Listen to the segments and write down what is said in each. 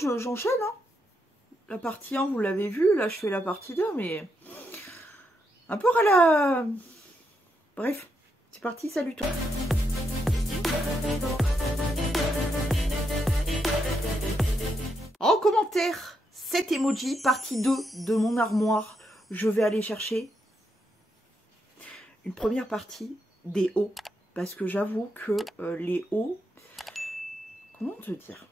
j'enchaîne. Hein. La partie 1, vous l'avez vu. Là, je fais la partie 2, mais... Un peu à la... Bref, c'est parti, salut toi. En commentaire, cet emoji, partie 2 de mon armoire. Je vais aller chercher une première partie des hauts. Parce que j'avoue que les hauts... Comment te dire?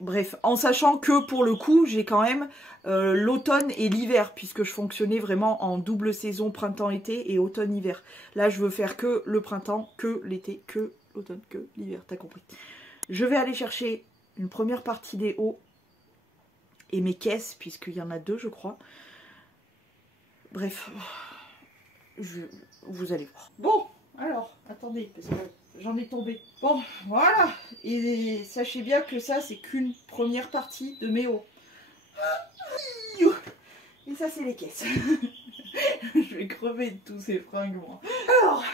Bref, en sachant que pour le coup, j'ai quand même l'automne et l'hiver, puisque je fonctionnais vraiment en double saison printemps-été et automne-hiver. Là, je veux faire que le printemps, que l'été, que l'automne, que l'hiver, t'as compris. Je vais aller chercher une première partie des hauts et mes caisses, puisqu'il y en a 2, je crois. Bref, vous allez voir. Bon, alors, attendez, parce que... J'en ai tombé. Bon, voilà. Et sachez bien que ça, c'est qu'une première partie de mes hauts. Et ça, c'est les caisses. Je vais crever de tous ces fringues, moi. Alors,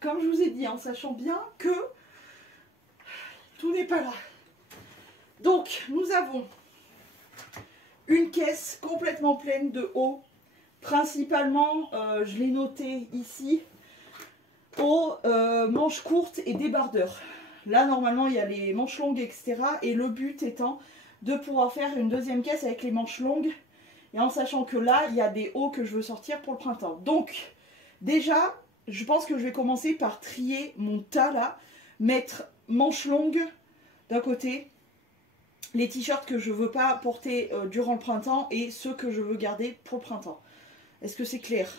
comme je vous ai dit, en sachant bien que tout n'est pas là. Donc, nous avons une caisse complètement pleine de hauts. Principalement, je l'ai noté ici. Aux manches courtes et débardeurs. Là, normalement, il y a les manches longues, etc. Et le but étant de pouvoir faire une deuxième caisse avec les manches longues. Et en sachant que là, il y a des hauts que je veux sortir pour le printemps. Donc, déjà, je pense que je vais commencer par trier mon tas là. Mettre manches longues d'un côté. Les t-shirts que je veux pas porter durant le printemps. Et ceux que je veux garder pour le printemps. Est-ce que c'est clair?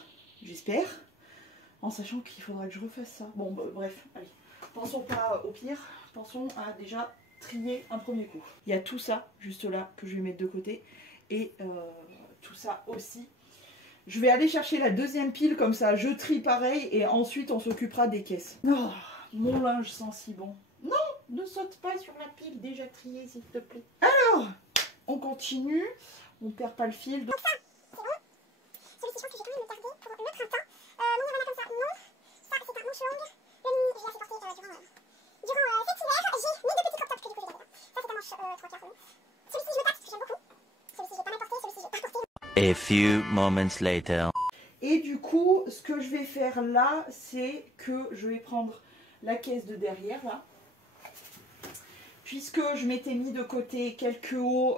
J'espère. En sachant qu'il faudra que je refasse ça. Bon, bah, bref, allez. Pensons pas au pire. Pensons à déjà trier un premier coup. Il y a tout ça, juste là, que je vais mettre de côté. Et tout ça aussi. Je vais aller chercher la deuxième pile, comme ça, je trie pareil. Et ensuite, on s'occupera des caisses. Oh, mon linge sent si bon. Non, ne saute pas sur la pile déjà triée, s'il te plaît. Alors, on continue. On perd pas le fil. Donc ça, c'est bon. Celui-ci, je pense que j'ai quand même le garder pour le printemps. Mon nirvana comme ça, non. Ça, c'est un manche longue. Le mini, je l'ai assez porté durant cet hiver. J'ai mis 2 petits crop tops que du coup j'ai gardé. Ça, c'est un manche 3 quarts rond. Celui-ci, je le taxe parce que j'aime beaucoup. Celui-ci, j'ai pas mal porté. Celui-ci, j'ai pas porté. A few moments later. Et du coup, ce que je vais faire là, c'est que je vais prendre la caisse de derrière, là. Puisque je m'étais mis de côté quelques hauts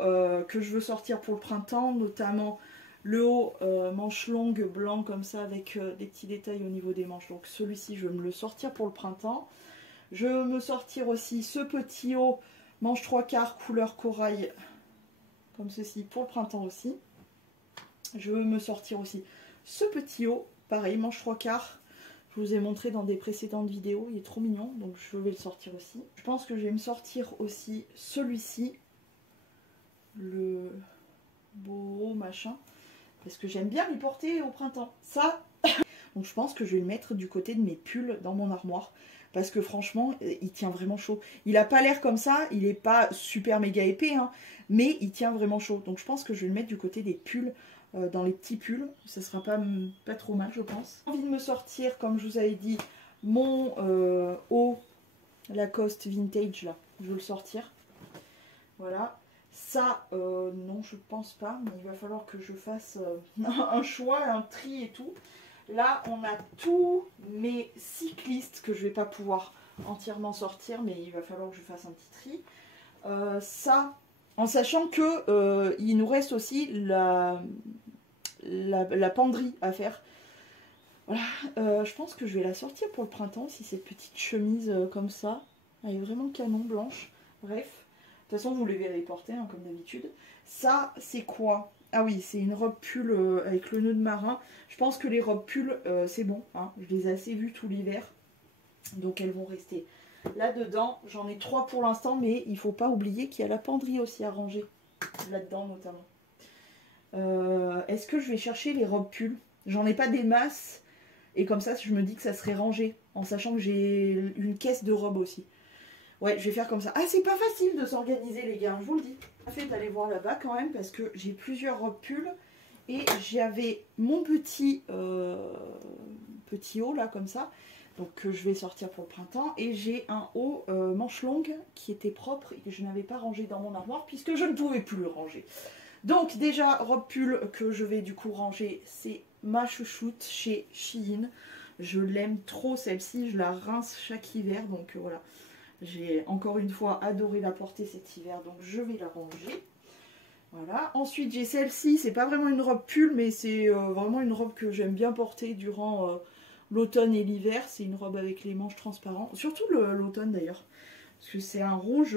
que je veux sortir pour le printemps, notamment... Le haut manche longue blanc comme ça avec des petits détails au niveau des manches. Donc celui-ci je vais me le sortir pour le printemps. Je vais me sortir aussi ce petit haut manche 3 quarts couleur corail comme ceci pour le printemps aussi. Je vais me sortir aussi ce petit haut, pareil manche 3 quarts. Je vous ai montré dans des précédentes vidéos, il est trop mignon donc je vais le sortir aussi. Je pense que je vais me sortir aussi celui-ci, le beau machin. Parce que j'aime bien les porter au printemps. Ça, donc je pense que je vais le mettre du côté de mes pulls dans mon armoire. Parce que franchement, il tient vraiment chaud. Il n'a pas l'air comme ça, il n'est pas super méga épais, hein, mais il tient vraiment chaud. Donc je pense que je vais le mettre du côté des pulls, dans les petits pulls. Ça sera pas trop mal, je pense. J'ai envie de me sortir, comme je vous avais dit, mon haut Lacoste vintage, là. Je veux le sortir. Voilà. Ça, non, je pense pas, mais il va falloir que je fasse un choix, un tri et tout. Là, on a tous mes cyclistes que je vais pas pouvoir entièrement sortir, mais il va falloir que je fasse un petit tri. Ça, en sachant que il nous reste aussi la penderie à faire. Voilà, je pense que je vais la sortir pour le printemps, si cette petite chemise comme ça. Elle est vraiment canon, blanche. Bref. De toute façon, vous les verrez porter, hein, comme d'habitude. Ça, c'est quoi? Ah oui, c'est une robe pull avec le nœud de marin. Je pense que les robes pull, c'est bon. Hein. Je les ai assez vues tout l'hiver. Donc, elles vont rester là-dedans. J'en ai 3 pour l'instant, mais il ne faut pas oublier qu'il y a la penderie aussi à ranger. Là-dedans, notamment. Est-ce que je vais chercher les robes pull? J'en ai pas des masses. Et comme ça, je me dis que ça serait rangé. En sachant que j'ai une caisse de robes aussi. Ouais, je vais faire comme ça. Ah, c'est pas facile de s'organiser, les gars, je vous le dis. Ça fait d'aller voir là-bas quand même, parce que j'ai plusieurs robes pulls. Et j'avais mon petit haut, là, comme ça. Donc que je vais sortir pour le printemps. Et j'ai un haut manche longue qui était propre et que je n'avais pas rangé dans mon armoire puisque je ne pouvais plus le ranger. Donc déjà, robe pull que je vais du coup ranger, c'est ma chouchoute chez Shein. Je l'aime trop celle-ci, je la rince chaque hiver. Donc voilà, j'ai encore une fois adoré la porter cet hiver. Donc je vais la ranger. Voilà. Ensuite j'ai celle-ci, c'est pas vraiment une robe pull mais c'est vraiment une robe que j'aime bien porter durant l'automne et l'hiver. C'est une robe avec les manches transparents, surtout l'automne d'ailleurs, parce que c'est un rouge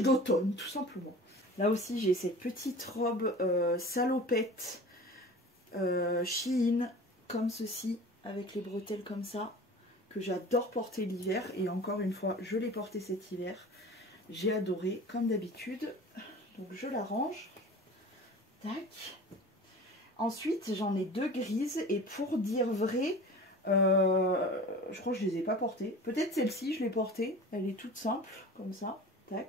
d'automne tout simplement. Là aussi j'ai cette petite robe salopette Shein comme ceci, avec les bretelles comme ça, que j'adore porter l'hiver. Et encore une fois je l'ai portée cet hiver, j'ai adoré comme d'habitude. Donc je la range. Tac. Ensuite j'en ai deux grises et pour dire vrai, je crois que je les ai pas portées. Peut-être celle-ci je l'ai portée, elle est toute simple comme ça. Tac.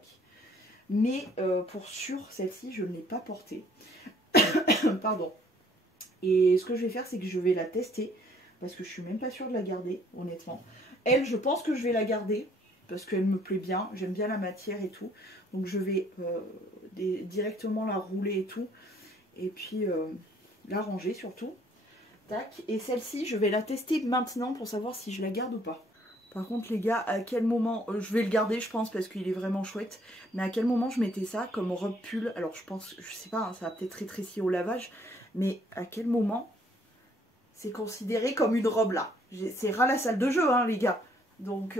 Mais pour sûr celle-ci je ne l'ai pas portée. Pardon. Et ce que je vais faire c'est que je vais la tester parce que je suis même pas sûre de la garder honnêtement. Elle je pense que je vais la garder parce qu'elle me plaît bien, j'aime bien la matière et tout. Donc je vais directement la rouler et tout. Et puis la ranger surtout. Tac. Et celle-ci, je vais la tester maintenant pour savoir si je la garde ou pas. Par contre les gars, à quel moment... je vais le garder je pense parce qu'il est vraiment chouette. Mais à quel moment je mettais ça comme robe pull? Alors je pense, je sais pas, hein, ça va peut-être rétrécir au lavage. Mais à quel moment c'est considéré comme une robe là? C'est ras la salle de jeu hein les gars. Donc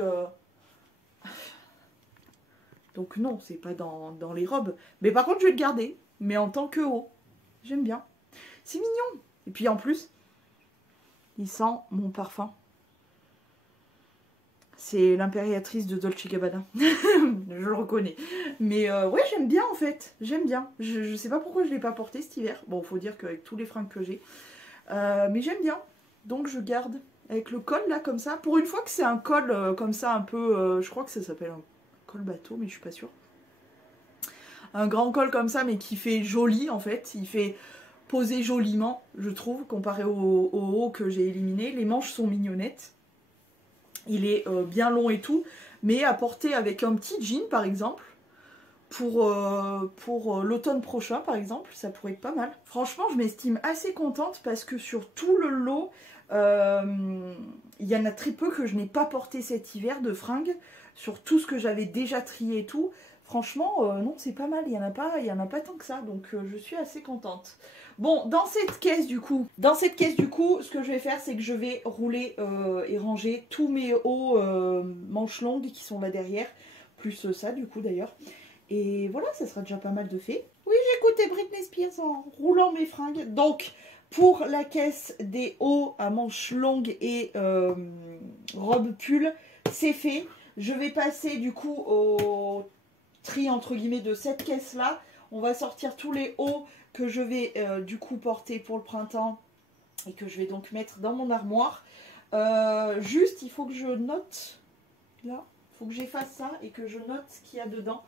non, c'est pas dans les robes. Mais par contre, je vais le garder. Mais en tant que haut. J'aime bien. C'est mignon. Et puis en plus, il sent mon parfum. C'est l'impériatrice de Dolce & Gabbana. Je le reconnais. Mais ouais, j'aime bien en fait. J'aime bien. Je sais pas pourquoi je ne l'ai pas porté cet hiver. Bon, faut dire qu'avec tous les fringues que j'ai. Mais j'aime bien. Donc je garde. Avec le col là, comme ça. Pour une fois que c'est un col comme ça, un peu... je crois que ça s'appelle un col bateau, mais je suis pas sûre. Un grand col comme ça, mais qui fait joli en fait. Il fait poser joliment, je trouve, comparé au haut que j'ai éliminé. Les manches sont mignonnettes. Il est bien long et tout, mais à porter avec un petit jean par exemple. Pour l'automne prochain par exemple, ça pourrait être pas mal. Franchement, je m'estime assez contente parce que sur tout le lot, il y en a très peu que je n'ai pas porté cet hiver de fringues. Sur tout ce que j'avais déjà trié et tout. Franchement, non, c'est pas mal. Il y en a pas tant que ça. Donc, je suis assez contente. Bon, dans cette caisse du coup, ce que je vais faire, c'est que je vais rouler et ranger tous mes hauts manches longues qui sont là derrière. Plus ça du coup d'ailleurs. Et voilà, ça sera déjà pas mal de fait. Oui, j'écoutais Britney Spears en roulant mes fringues. Donc, pour la caisse des hauts à manches longues et robe pull, c'est fait. Je vais passer du coup au tri entre guillemets de cette caisse là. On va sortir tous les hauts que je vais du coup porter pour le printemps et que je vais donc mettre dans mon armoire. Juste il faut que je note là, il faut que j'efface ça et que je note ce qu'il y a dedans.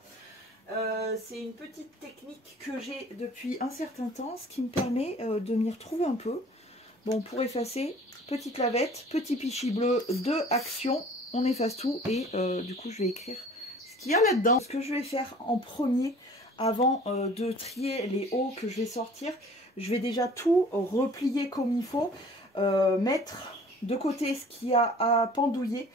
C'est une petite technique que j'ai depuis un certain temps, ce qui me permet de m'y retrouver un peu. Bon, pour effacer, petite lavette, petit pichi bleu de Action. On efface tout et du coup je vais écrire ce qu'il y a là-dedans. Ce que je vais faire en premier avant de trier les hauts que je vais sortir, je vais déjà tout replier comme il faut, mettre de côté ce qu'il y a à pendouiller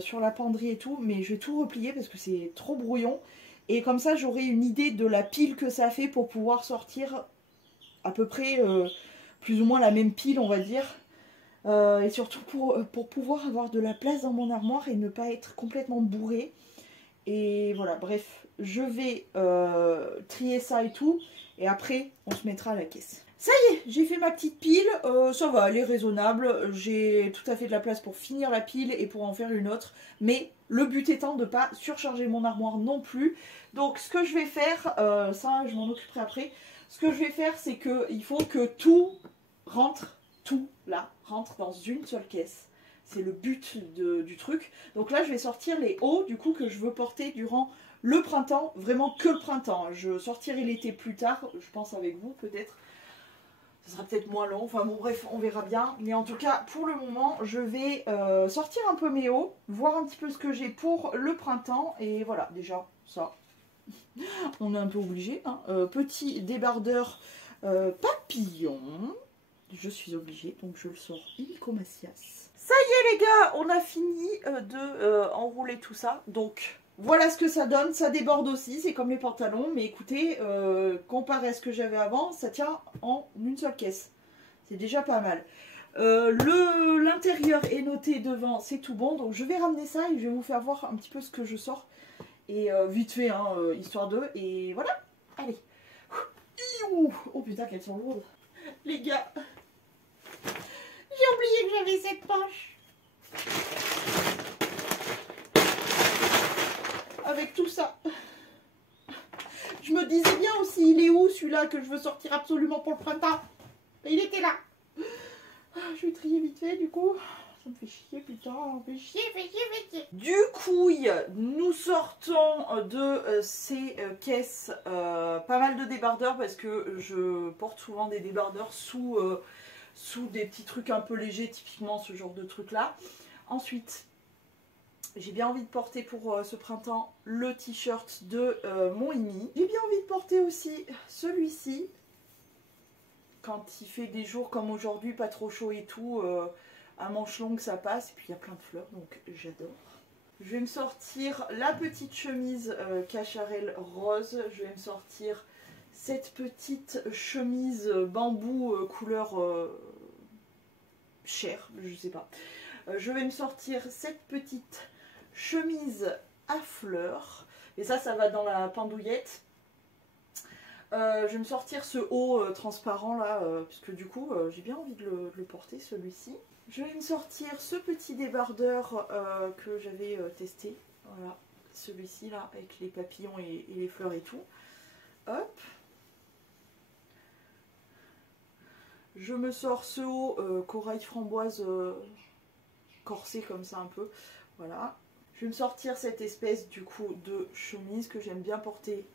sur la penderie et tout, mais je vais tout replier parce que c'est trop brouillon et comme ça j'aurai une idée de la pile que ça fait pour pouvoir sortir à peu près plus ou moins la même pile on va dire. Et surtout pour pouvoir avoir de la place dans mon armoire et ne pas être complètement bourrée. Et voilà, bref, je vais trier ça et tout. Et après, on se mettra à la caisse. Ça y est, j'ai fait ma petite pile. Ça va, elle est raisonnable. J'ai tout à fait de la place pour finir la pile et pour en faire une autre. Mais le but étant de ne pas surcharger mon armoire non plus. Donc ce que je vais faire, ça je m'en occuperai après. Ce que je vais faire, c'est qu'il faut que tout rentre. Tout là rentre dans une seule caisse. C'est le but du truc. Donc là je vais sortir les hauts du coup que je veux porter durant le printemps. Vraiment que le printemps. Je sortirai l'été plus tard, je pense avec vous peut-être. Ça sera peut-être moins long, enfin bon bref, on verra bien. Mais en tout cas, pour le moment, je vais sortir un peu mes hauts, voir un petit peu ce que j'ai pour le printemps. Et voilà, déjà, ça, on est un peu obligé. Hein. Petit débardeur papillon. Je suis obligée, donc je le sors illico Macias. Ça y est les gars, on a fini de enrouler tout ça. Donc voilà ce que ça donne, ça déborde aussi, c'est comme les pantalons. Mais écoutez, comparé à ce que j'avais avant, ça tient en une seule caisse. C'est déjà pas mal. L'intérieur est noté devant, c'est tout bon. Donc je vais ramener ça et je vais vous faire voir un petit peu ce que je sors. Et vite fait, hein, histoire de... Et voilà, allez. Oh putain, qu'elles sont lourdes. Les gars... J'ai oublié que j'avais cette poche. Avec tout ça. Je me disais bien aussi, il est où celui-là que je veux sortir absolument pour le printemps? Et il était là. Je vais trier vite fait du coup. Ça me fait chier, putain. Fait chier. Du coup, nous sortons de ces caisses pas mal de débardeurs parce que je porte souvent des débardeurs sous des petits trucs un peu légers, typiquement ce genre de truc là. Ensuite, j'ai bien envie de porter pour ce printemps le t-shirt de mon Imi. J'ai bien envie de porter aussi celui-ci. Quand il fait des jours comme aujourd'hui, pas trop chaud et tout, à manches longues ça passe. Et puis il y a plein de fleurs, donc j'adore. Je vais me sortir la petite chemise cacharel rose. Je vais me sortir cette petite chemise bambou couleur chair, je sais pas. Je vais me sortir cette petite chemise à fleurs. Et ça va dans la pendouillette. Je vais me sortir ce haut transparent là, puisque du coup j'ai bien envie de le porter celui-ci. Je vais me sortir ce petit débardeur que j'avais testé. Voilà, celui-ci là, avec les papillons et les fleurs et tout. Hop. Je me sors ce haut corail framboise corsé comme ça un peu. Voilà. Je vais me sortir cette espèce du coup de chemise que j'aime bien porter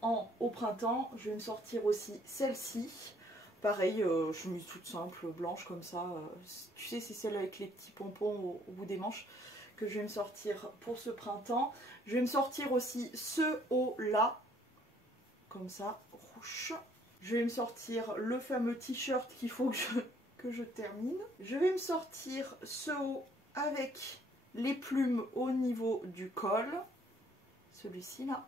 au printemps. Je vais me sortir aussi celle-ci. Pareil, chemise toute simple, blanche comme ça. Tu sais, c'est celle avec les petits pompons au bout des manches que je vais me sortir pour ce printemps. Je vais me sortir aussi ce haut-là, comme ça, rouge. Je vais me sortir le fameux t-shirt qu'il faut que je termine. Je vais me sortir ce haut avec les plumes au niveau du col. Celui-ci là.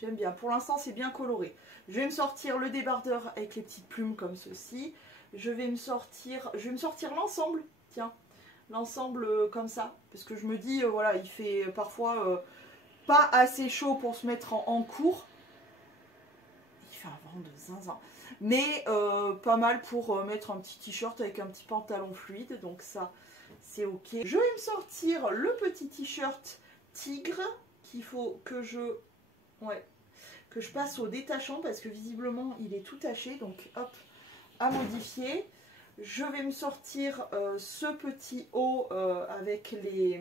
J'aime bien. Pour l'instant, c'est bien coloré. Je vais me sortir le débardeur avec les petites plumes comme ceci. Je vais me sortir l'ensemble. Tiens, l'ensemble comme ça. Parce que je me dis, voilà, il fait parfois pas assez chaud pour se mettre en cours. Il fait un vent de zinzin. Mais pas mal pour mettre un petit t-shirt avec un petit pantalon fluide. Donc ça, c'est ok. Je vais me sortir le petit t-shirt tigre qu'il faut que je passe au détachant parce que visiblement il est tout taché, donc hop, à modifier. Je vais me sortir ce petit haut avec les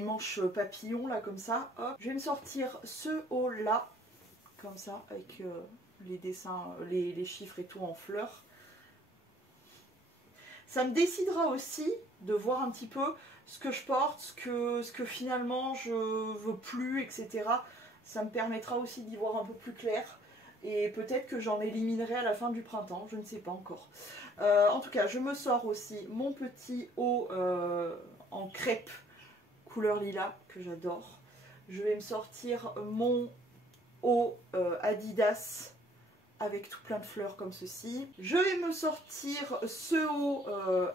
manches papillons là comme ça. Hop. Je vais me sortir ce haut là comme ça avec les dessins, les chiffres et tout en fleurs. Ça me décidera aussi de voir un petit peu ce que je porte, ce que finalement je veux plus, etc. Ça me permettra aussi d'y voir un peu plus clair. Et peut-être que j'en éliminerai à la fin du printemps, je ne sais pas encore. En tout cas, je me sors aussi mon petit haut en crêpe couleur lilas que j'adore. Je vais me sortir mon haut Adidas avec tout plein de fleurs comme ceci. Je vais me sortir ce haut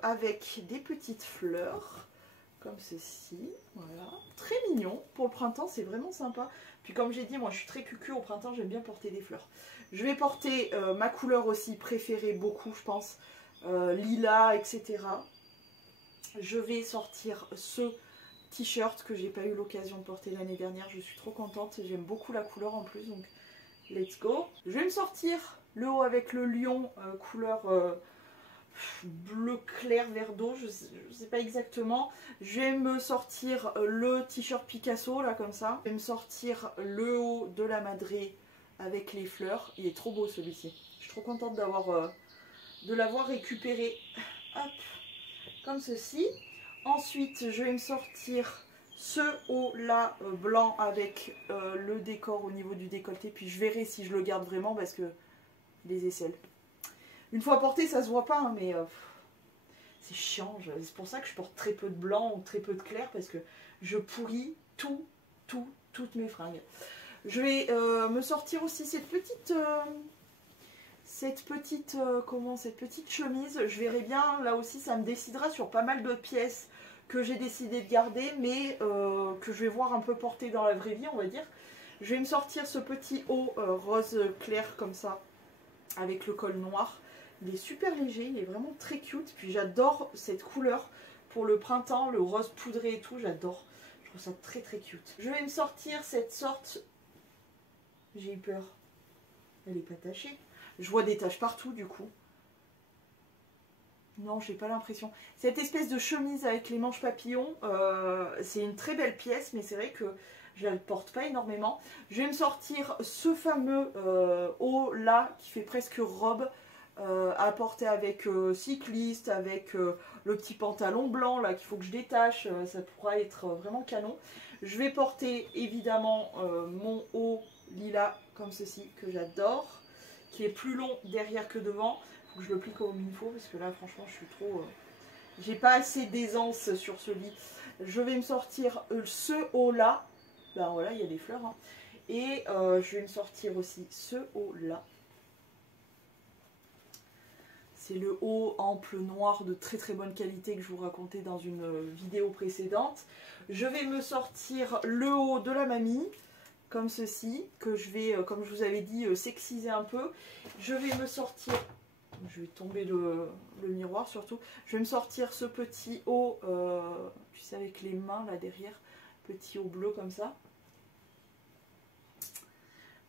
avec des petites fleurs comme ceci, voilà, très mignon. Pour le printemps, c'est vraiment sympa. Puis comme j'ai dit, moi je suis très cucu au printemps, j'aime bien porter des fleurs. Je vais porter ma couleur aussi préférée, beaucoup je pense, lilas, etc. Je vais sortir ce t-shirt que j'ai pas eu l'occasion de porter l'année dernière. Je suis trop contente, j'aime beaucoup la couleur en plus, donc let's go. Je vais me sortir le haut avec le lion, couleur bleu clair, vert d'eau, je sais pas exactement. Je vais me sortir le t-shirt Picasso, là, comme ça. Je vais me sortir le haut de la Madré avec les fleurs. Il est trop beau celui-ci. Je suis trop contente de l'avoir récupéré. Hop, comme ceci. Ensuite, je vais me sortir ce haut là blanc avec le décor au niveau du décolleté. Puis je verrai si je le garde vraiment parce que les aisselles. Une fois porté, ça se voit pas, hein, mais c'est chiant. C'est pour ça que je porte très peu de blanc ou très peu de clair parce que je pourris toutes mes fringues. Je vais me sortir aussi cette petite chemise. Je verrai bien, là aussi ça me décidera sur pas mal de pièces que j'ai décidé de garder, mais que je vais voir un peu porter dans la vraie vie, on va dire. Je vais me sortir ce petit haut rose clair comme ça, avec le col noir. Il est super léger, il est vraiment très cute. Puis j'adore cette couleur pour le printemps, le rose poudré et tout, j'adore. Je trouve ça très très cute. Je vais me sortir cette sorte... J'ai eu peur. Elle n'est pas tachée. Je vois des taches partout du coup. Non, j'ai pas l'impression. Cette espèce de chemise avec les manches papillons, c'est une très belle pièce, mais c'est vrai que je ne la porte pas énormément. Je vais me sortir ce fameux haut là qui fait presque robe à porter avec cycliste, avec le petit pantalon blanc là qu'il faut que je détache. Ça pourra être vraiment canon. Je vais porter évidemment mon haut lilas comme ceci que j'adore, qui est plus long derrière que devant. Faut que je le plie comme il faut parce que là franchement je suis trop... j'ai pas assez d'aisance sur ce lit. Je vais me sortir ce haut là. Ben voilà, il y a des fleurs. Hein. Et je vais me sortir aussi ce haut là. C'est le haut ample noir de très très bonne qualité que je vous racontais dans une vidéo précédente. Je vais me sortir le haut de la mamie, comme ceci, que je vais, comme je vous avais dit, sexiser un peu. Je vais me sortir, je vais tomber le miroir surtout, je vais me sortir ce petit haut, tu sais, avec les mains là derrière, petit haut bleu comme ça.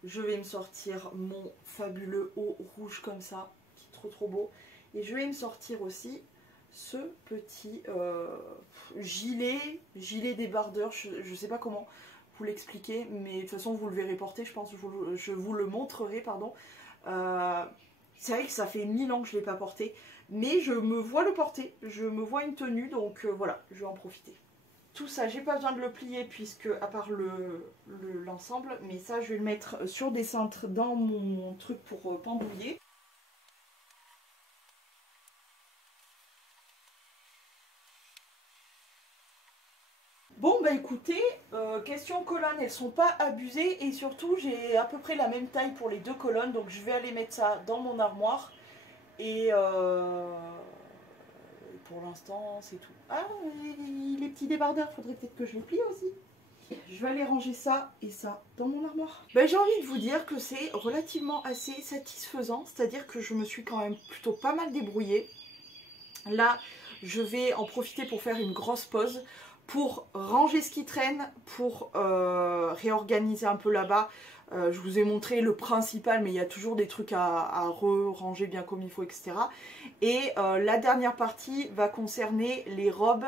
Je vais me sortir mon fabuleux haut rouge comme ça, qui est trop trop beau. Et je vais me sortir aussi ce petit gilet débardeur, je ne sais pas comment vous l'expliquer, mais de toute façon vous le verrez porter, je pense, je vous le montrerai, pardon. C'est vrai que ça fait 1000 ans que je ne l'ai pas porté, mais je me vois le porter, je me vois une tenue, donc voilà, je vais en profiter. Tout ça, j'ai pas besoin de le plier puisque, à part l'ensemble, mais ça je vais le mettre sur des cintres dans mon truc pour pendouiller. Bon bah écoutez, question colonnes, elles sont pas abusées et surtout j'ai à peu près la même taille pour les deux colonnes, donc je vais aller mettre ça dans mon armoire et pour l'instant c'est tout. Ah, les petits débardeurs, faudrait peut-être que je les plie aussi. Je vais aller ranger ça et ça dans mon armoire. Ben, j'ai envie de vous dire que c'est relativement assez satisfaisant, c'est-à-dire que je me suis quand même plutôt pas mal débrouillée. Là, je vais en profiter pour faire une grosse pause, pour ranger ce qui traîne, pour réorganiser un peu là-bas. Je vous ai montré le principal, mais il y a toujours des trucs à ranger bien comme il faut, etc. Et la dernière partie va concerner les robes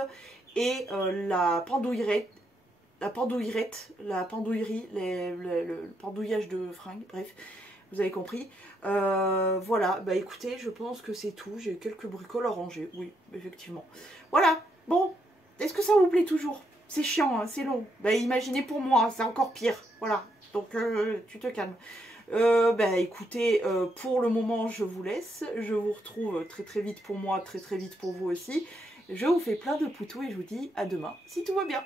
et la pendouillerie, le pendouillage de fringues, bref, vous avez compris. Voilà, bah écoutez, je pense que c'est tout. J'ai quelques bricoles à ranger, oui, effectivement. Voilà, bon, est-ce que ça vous plaît toujours? C'est chiant, hein, c'est long. Bah imaginez pour moi, c'est encore pire, voilà. Donc tu te calmes. Bah écoutez, pour le moment je vous laisse. Je vous retrouve très très vite pour moi, très très vite pour vous aussi. Je vous fais plein de poutous et je vous dis à demain, si tout va bien.